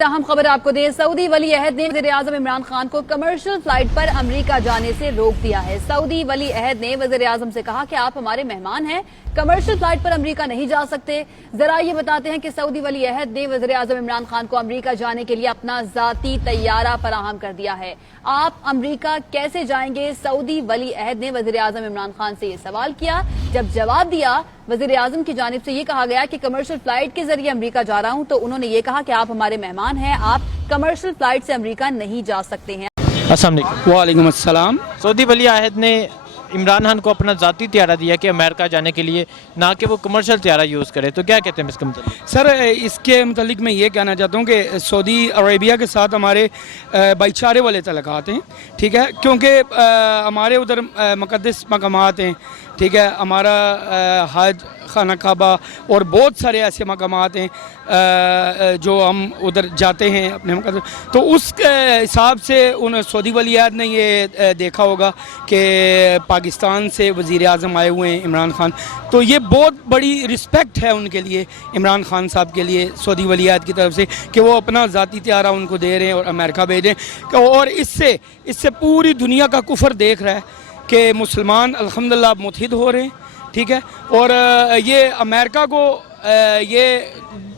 अहम खबर आपको दें, सऊदी वली अहद ने वज़ीर आज़म इमरान खान को कमर्शियल फ्लाइट पर अमेरिका जाने से रोक दिया है। सऊदी वली अहद ने वज़ीर आज़म से कहा कि आप हमारे मेहमान हैं, कमर्शियल फ्लाइट पर अमेरिका नहीं जा सकते। जरा ये बताते हैं कि सऊदी वली अहद ने वज़ीर आज़म इमरान खान को अमेरिका जाने के लिए अपना ज़ाती तैयारा फराहम कर दिया है। आप अमेरिका कैसे जाएंगे? सऊदी वली अहद ने वज़ीर आज़म इमरान खान से ये सवाल किया। जब जवाब दिया वज़ीर आज़म की जानिब से ये कहा गया कि कमर्शियल फ्लाइट के जरिए अमेरिका जा रहा हूं, तो उन्होंने ये कहा कि आप हमारे मेहमान हैं, आप कमर्शियल फ्लाइट से अमेरिका नहीं जा सकते हैं। अस्सलाम वालेकुम। वालेकुम अस्सलाम। सऊदी वली अहद ने इमरान खान को अपना ज़ाती त्यारा दिया कि अमेरिका जाने के लिए, ना कि वो कमर्शियल त्यारा यूज़ करे, तो क्या कहते हैं इसके मतलब? सर, इसके मतलब मैं ये कहना चाहता हूँ कि सऊदी अरेबिया के साथ हमारे भाईचारे वाले तल्लुकात हैं, ठीक है, क्योंकि हमारे उधर मुक़द्दस मकामात हैं, ठीक है, हमारा हज, खाना काबा और बहुत सारे ऐसे मकामात हैं जो हम उधर जाते हैं अपने मुक़द्दस। तो उस हिसाब से उन सऊदी वली अहद ने ये देखा होगा कि पाकिस्तान से वज़ीर आज़म आए हुए हैं इमरान खान, तो ये बहुत बड़ी रिस्पेक्ट है उनके लिए, इमरान खान साहब के लिए, सऊदी वली अहद की तरफ से, कि वो अपना ज़ाती त्यारा उनको दे रहे हैं और अमेरिका भेजें। और इससे पूरी दुनिया का कुफर देख रहा है कि मुसलमान अल्हम्दुलिल्लाह मुत्हिद हो रहे हैं, ठीक है। और ये अमेरिका को ये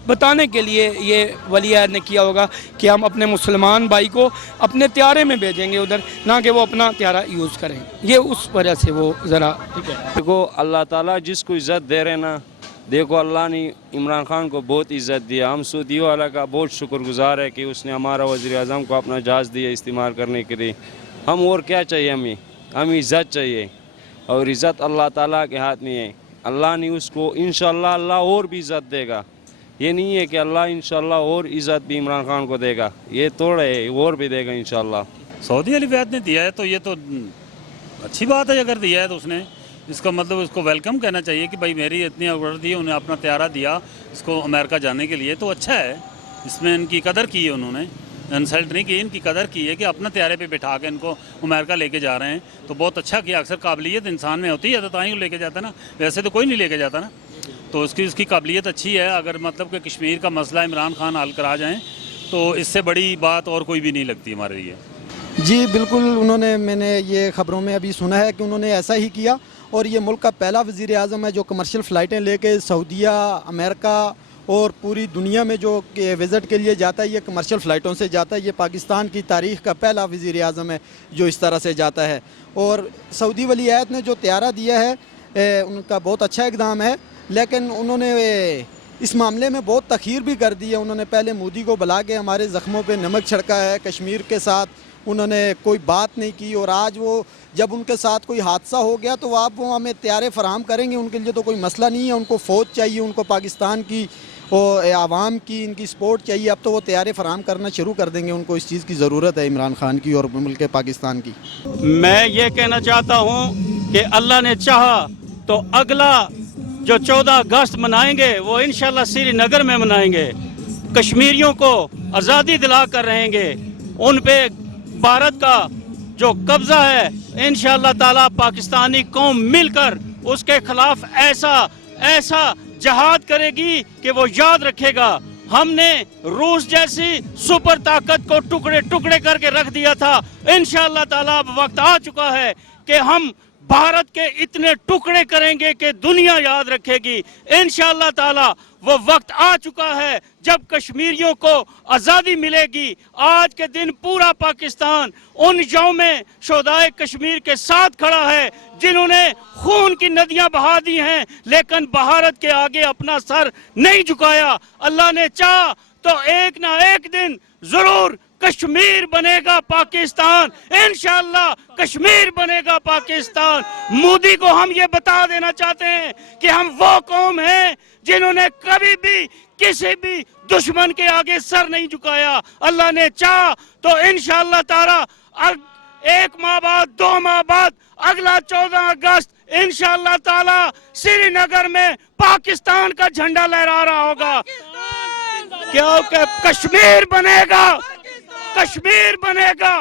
बताने के लिए ये वली अहद ने किया होगा कि हम अपने मुसलमान भाई को अपने त्यारे में भेजेंगे उधर, ना कि वो अपना त्यारा यूज़ करें। ये उस वजह से वो ज़रा, ठीक है। देखो अल्लाह ताला जिसको इज़्ज़त दे रहे ना, देखो अल्लाह ने इमरान खान को बहुत इज़्ज़त दिया। हम सऊदी वाला का बहुत शुक्रगुजार है कि उसने हमारा वज़ीर आज़म को अपना जहाज़ दिया इस्तेमाल करने के लिए। हम और क्या चाहिए, हमें इज़्ज़त चाहिए, और इज़्ज़त अल्लाह ताला के हाथ में है। अल्लाह ने उसको इंशाअल्लाह अल्लाह और भी इज़्ज़त देगा। ये नहीं है कि अल्लाह इंशाअल्लाह और इज़्ज़त भी इमरान खान को देगा, ये थोड़ा है, और भी देगा इंशाअल्लाह। सऊदी अरब ने दिया है तो ये तो अच्छी बात है। अगर दिया है तो उसने, इसका मतलब उसको वेलकम कहना चाहिए कि भाई मेरी इतनी ऑर्डर दी, उन्हें अपना त्यारा दिया इसको अमेरिका जाने के लिए, तो अच्छा है। इसमें इनकी कदर की है, उन्होंने इंसल्ट नहीं की, इनकी कदर की है कि अपना त्यारे पे बिठा के इनको अमेरिका लेके जा रहे हैं, तो बहुत अच्छा किया। अक्सर काबिलियत इंसान में होती है तो ही लेके जाता ना, वैसे तो कोई नहीं लेके जाता ना, तो इसकी काबिलियत अच्छी है। अगर मतलब कि कश्मीर का मसला इमरान खान हल करा जाएँ तो इससे बड़ी बात और कोई भी नहीं लगती हमारे लिए। जी बिल्कुल, मैंने ये ख़बरों में अभी सुना है कि उन्होंने ऐसा ही किया, और ये मुल्क का पहला वज़ीर आज़म है जो कमर्शियल फ़्लाइटें लेके सऊदीया, अमेरिका और पूरी दुनिया में जो विज़िट के लिए जाता है, ये कमर्शियल फ़्लाइटों से जाता है। ये पाकिस्तान की तारीख़ का पहला वज़ीर आज़म है जो इस तरह से जाता है। और सऊदी वली अहद ने जो त्यारा दिया है उनका बहुत अच्छा इक़दाम है, लेकिन उन्होंने इस मामले में बहुत तख़ीर भी कर दी है। उन्होंने पहले मोदी को बुला के हमारे ज़ख्मों पे नमक छिड़का है, कश्मीर के साथ उन्होंने कोई बात नहीं की, और आज वो जब उनके साथ कोई हादसा हो गया तो आप वो हमें त्यारे फराहम करेंगे, उनके लिए तो कोई मसला नहीं है। उनको फ़ौज चाहिए, उनको पाकिस्तान की और आवाम की इनकी सपोर्ट चाहिए। अब तो वो त्यारे फराहम करना शुरू कर देंगे, उनको इस चीज़ की ज़रूरत है इमरान खान की और मुल्क पाकिस्तान की। मैं ये कहना चाहता हूँ कि अल्लाह ने चाहा तो अगला जो 14 अगस्त मनाएंगे वो इंशाल्लाह श्रीनगर में मनाएंगे। कश्मीरियों को आज़ादी दिला कर रहेंगे, उन पे भारत का जो कब्जा है इंशाल्लाह ताला पाकिस्तानी कौम मिलकर उसके खिलाफ ऐसा जहाद करेगी कि वो याद रखेगा हमने रूस जैसी सुपर ताकत को टुकड़े टुकड़े करके रख दिया था। इंशाल्लाह ताला अब वक्त आ चुका है कि हम भारत के इतने टुकड़े करेंगे कि दुनिया याद रखेगी। इंशाल्लाह ताला वो वक्त आ चुका है जब कश्मीरियों को आज़ादी मिलेगी। आज के दिन पूरा पाकिस्तान उन यौमे शोहदाए कश्मीर के साथ खड़ा है जिन्होंने खून की नदियां बहा दी हैं, लेकिन भारत के आगे अपना सर नहीं झुकाया। अल्लाह ने चाहा तो एक ना एक दिन जरूर कश्मीर बनेगा पाकिस्तान, इंशाअल्लाह कश्मीर बनेगा पाकिस्तान। मोदी को हम ये बता देना चाहते हैं कि हम वो कौम हैं जिन्होंने कभी भी किसी भी दुश्मन के आगे सर नहीं झुकाया। अल्लाह ने चाहा तो इंशाअल्लाह ताला 1 माह बाद, 2 माह बाद, अगला 14 अगस्त इंशाअल्लाह ताला श्रीनगर में पाकिस्तान का झंडा लहरा रहा होगा, क्योंकि कश्मीर बनेगा, कश्मीर बनेगा।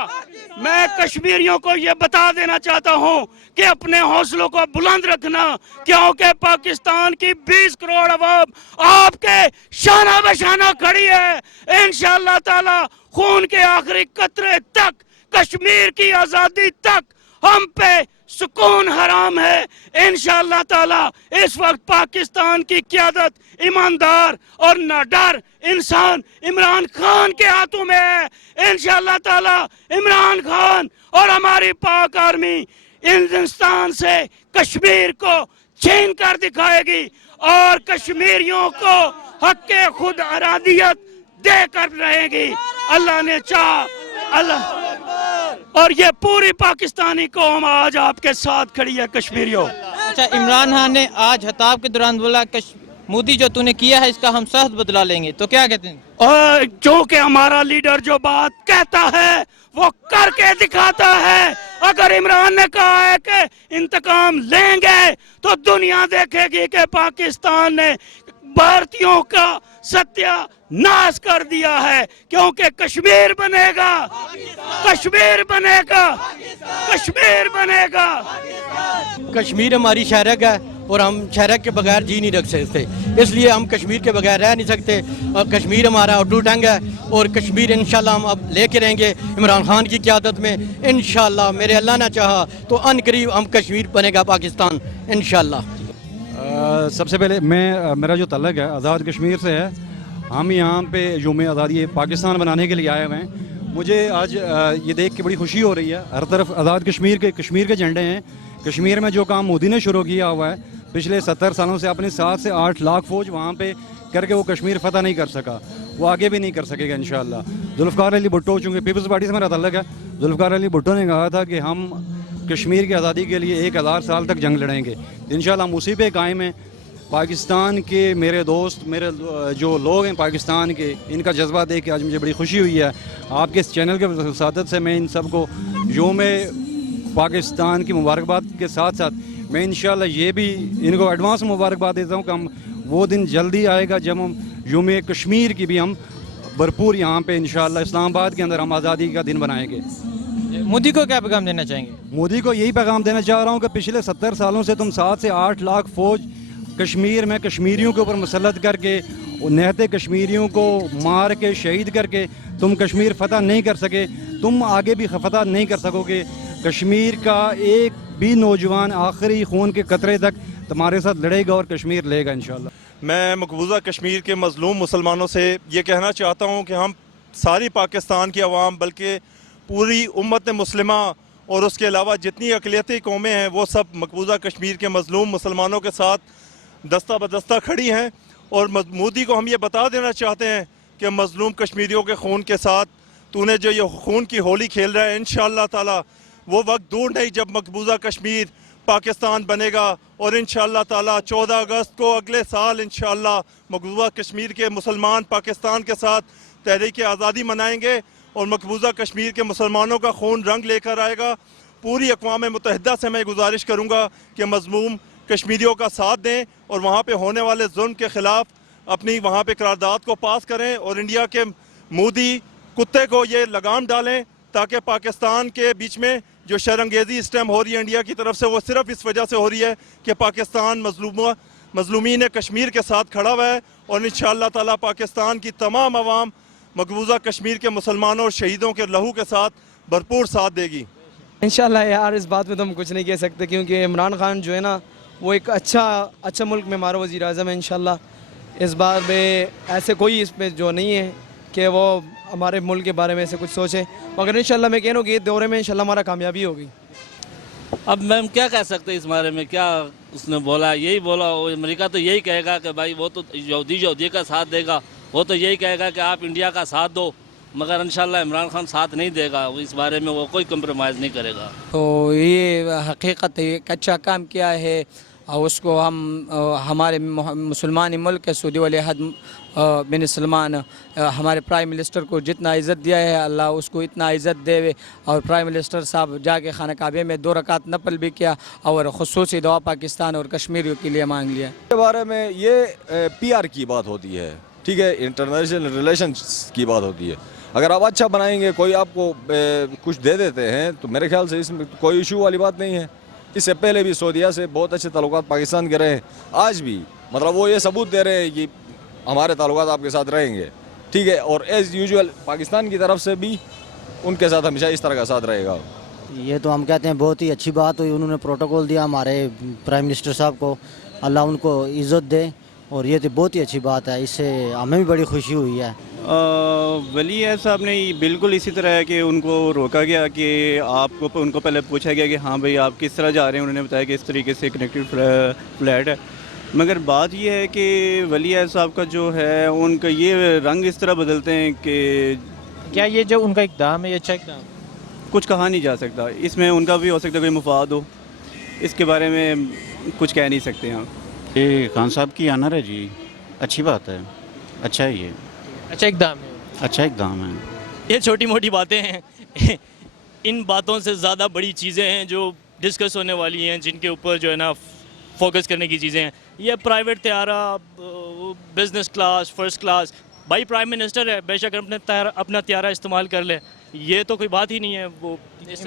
मैं कश्मीरियों को ये बता देना चाहता हूँ कि अपने हौसलों को बुलंद रखना, क्योंकि पाकिस्तान की 20 करोड़ अवाम आपके शाना बशाना खड़ी है। इंशाअल्लाह ताला खून के आखिरी कतरे तक, कश्मीर की आज़ादी तक हम पे सुकून हराम है। इंशाअल्लाह ताला इस वक्त पाकिस्तान की क़यादत ईमानदार और नाडर इंसान इमरान खान के हाथों में है। इंशाअल्लाह ताला इमरान खान और हमारी पाक आर्मी हिंदुस्तान से कश्मीर को छीन कर दिखाएगी और कश्मीरियों को हक़ खुद अरादियत देकर रहेगी। अल्लाह ने चाहा, अल्लाह, और ये पूरी पाकिस्तानी कौम आज आपके साथ खड़ी है कश्मीरियों। अच्छा, इमरान खान ने आज खिताब के दौरान बोला मोदी जो तूने किया है इसका हम सख्त बदला लेंगे, तो क्या कहते हैं? और जो कि हमारा लीडर जो बात कहता है वो करके दिखाता है। अगर इमरान ने कहा है कि इंतकाम लेंगे तो दुनिया देखेगी कि पाकिस्तान ने भारतीयों का सत्यानाश कर दिया है, क्योंकि कश्मीर बनेगा, कश्मीर बनेगा, कश्मीर बनेगा। कश्मीर हमारी शहरक है और हम शहरक के बगैर जी नहीं रख सकते, इसलिए हम कश्मीर के बगैर रह नहीं सकते। और कश्मीर हमारा अटूट अंग है और कश्मीर इंशाल्लाह हम अब लेके रहेंगे इमरान खान की क़यादत में। इंशाल्लाह मेरे अल्लाह ने चाहा तो अनकरीब हम कश्मीर बनेगा पाकिस्तान इंशाल्लाह। सबसे पहले मेरा जो तल्लक है आज़ाद कश्मीर से है। हम यहाँ पे यौम आज़ादी पाकिस्तान बनाने के लिए आए हुए हैं। मुझे आज ये देख के बड़ी खुशी हो रही है। हर तरफ आज़ाद कश्मीर के झंडे हैं। कश्मीर में जो काम मोदी ने शुरू किया हुआ है पिछले 70 सालों से, अपनी 7 से 8 लाख फ़ौज वहाँ पे करके वो कश्मीर फतह नहीं कर सका, वो आगे भी नहीं कर सकेगा इंशाअल्लाह। जुल्फ़िकार अली भुट्टो, चूँकि पीपल्स पार्टी से मेरा तल्लक है, जुल्फ़िकार अली भुट्टो ने कहा था कि हम कश्मीर की आज़ादी के लिए 1000 साल तक जंग लड़ेंगे। इंशाअल्लाह हम उसी पे कायम हैं। पाकिस्तान के मेरे दोस्त, मेरे जो लोग हैं पाकिस्तान के, इनका जज्बा देख के आज मुझे बड़ी खुशी हुई है। आपके इस चैनल के वसादत से मैं इन सबको यौम पाकिस्तान की मुबारकबाद के साथ साथ मैं इंशाअल्लाह ये भी इनको एडवांस मुबारकबाद देता हूँ कि हम वो दिन जल्दी आएगा जब हम यौम कश्मीर की भी हम भरपूर यहाँ पे इंशाअल्लाह इस्लामाबाद के अंदर हम आज़ादी का दिन बनाएंगे। मोदी को क्या पैगाम देना चाहेंगे? मोदी को यही पैगाम देना चाह रहा हूँ कि पिछले 70 सालों से तुम 7 से 8 लाख फ़ौज कश्मीर में कश्मीरियों के ऊपर मुसल्लत करके, निहते कश्मीरियों को मार के शहीद करके तुम कश्मीर फतह नहीं कर सके, तुम आगे भी फतह नहीं कर सकोगे। कश्मीर का एक भी नौजवान आखिरी खून के कतरे तक तुम्हारे साथ लड़ेगा और कश्मीर लेगा इंशाअल्लाह। मैं मकबूजा कश्मीर के मज़लूम मुसलमानों से ये कहना चाहता हूँ कि हम सारी पाकिस्तान की आवाम, बल्कि पूरी उम्मत मुस्लिमा और उसके अलावा जितनी अक़लियती कौमें हैं वो सब मकबूजा कश्मीर के मज़लूम मुसलमानों के साथ दस्ता बदस्ता खड़ी हैं। और मोदी को हम ये बता देना चाहते हैं कि मज़लूम कश्मीरियों के खून के साथ तूने जो ये खून की होली खेल रहा है, इंशाअल्लाह ताला वो वक्त दूर नहीं जब मकबूजा कश्मीर पाकिस्तान बनेगा। और इंशाअल्लाह ताला 14 अगस्त को अगले साल इंशाअल्लाह मकबूजा कश्मीर के मुसलमान पाकिस्तान के साथ तहरीक आज़ादी मनाएंगे और मकबूजा कश्मीर के मुसलमानों का खून रंग लेकर आएगा। पूरी अक़वाम मुत्तहिदा से मैं गुजारिश करूँगा कि मज़लूम कश्मीरियों का साथ दें और वहाँ पे होने वाले जुल्म के ख़िलाफ़ अपनी वहाँ पे करारदाद को पास करें और इंडिया के मोदी कुत्ते को ये लगाम डालें ताकि पाकिस्तान के बीच में जो शरंगेज़ी इस टाइम हो रही है इंडिया की तरफ से, वो सिर्फ इस वजह से हो रही है कि पाकिस्तान मज़लूमीन कश्मीर के साथ खड़ा हुआ है। और इंशाअल्लाह ताला पाकिस्तान की तमाम आवाम मकबूजा कश्मीर के मुसलमानों और शहीदों के लहू के साथ भरपूर साथ देगी इंशाल्लाह। यार इस बात में तो हम कुछ नहीं कह सकते, क्योंकि इमरान खान जो है ना वो एक अच्छा मुल्क में हमारा वज़ीर आज़म है। इंशाल्लाह इस बार में ऐसे कोई इसमें जो नहीं है कि वो हमारे मुल्क के बारे में ऐसे कुछ सोचे, मगर इंशाल्लाह मैं कह रहा हूँ कि ये दौरे में इंशाल्लाह हमारा कामयाबी होगी। अब मैम क्या कह सकते हैं इस बारे में, क्या उसने बोला, यही बोला, वो अमेरिका तो यही कहेगा कि भाई वो तो यहूदी का साथ देगा, वो तो यही कहेगा कि आप इंडिया का साथ दो, मगर इंशाल्लाह इमरान खान साथ नहीं देगा, इस बारे में वो कोई कंप्रोमाइज़ नहीं करेगा। तो ये हकीकत है, एक अच्छा काम किया है और उसको हम हमारे मुसलमान मुल्क के सऊदी वली अहद बिन सलमान हमारे प्राइम मिनिस्टर को जितना इज़्ज़त दिया है अल्लाह उसको इतना इज़्ज़त देवे। और प्राइम मिनिस्टर साहब जाके खाना काबे में 2 रकात नफल भी किया और ख़ुसूसी दुआ पाकिस्तान और कश्मीरियों के लिए मांग लिया। के बारे में ये PR की बात होती है, ठीक है, इंटरनेशनल रिलेशंस की बात होती है। اگر آپ اچھا بنائیں گے، کوئی آپ کو کچھ دے دیتے ہیں تو میرے خیال سے اس میں کوئی ایشو والی بات نہیں ہے. اس سے پہلے بھی سعودیہ سے بہت اچھے تعلقات پاکستان کے رہے ہیں، آج بھی مطلب وہ یہ ثبوت دے رہے ہیں کہ ہمارے تعلقات آپ کے ساتھ رہیں گے، ٹھیک ہے. اور ایز یوزول پاکستان کی طرف سے بھی ان کے ساتھ ہمیشہ اس طرح کا ساتھ رہے گا. یہ تو ہم کہتے ہیں بہت ہی اچھی بات ہوئی، انہوں نے پروٹوکول دیا ہمارے پرائم منسٹر صاحب کو، اللہ ان کو عزت دے، اور یہ تو بہت ہی اچھی بات ہے، اس سے ہمیں بھی بڑی خوشی ہوئی ہے. ولی عہد صاحب نے بالکل اسی طرح ہے کہ ان کو روکا گیا کہ آپ کو ان کو پہلے پوچھا گیا کہ ہاں بھائی آپ کس طرح جا رہے ہیں، انہوں نے بتایا کہ اس طریقے سے کنیکٹڈ فلیٹ ہے. مگر بات یہ ہے کہ ولی عہد صاحب کا جو ہے ان کا یہ رنگ اس طرح بدلتے ہیں کہ کیا یہ جو ان کا اقدام ہے یہ اچھا اقدام؟ کچھ کہا نہیں جا سکتا، اس میں ان کا بھی ہو سکتا ہے کوئی مفاد ہو، اس کے بارے میں کچھ کہہ نہیں سکتے ہم. یہ خان صاحب کی آنر ہے جی، اچھی بات ہے، اچھا ہے، یہ اچھا اقدام ہے، اچھا اقدام ہے. یہ چھوٹی موٹی باتیں ہیں، ان باتوں سے زیادہ بڑی چیزیں ہیں جو ڈسکس ہونے والی ہیں، جن کے اوپر جو ہے نا فوکس کرنے کی چیزیں ہیں. یہ پرائیویٹ طیارہ، بزنس کلاس، فرسٹ کلاس، بھائی پرائم منسٹر ہے، بے شک اپنا طیارہ استعمال کر لے، یہ تو کوئی بات ہی نہیں ہے. وہ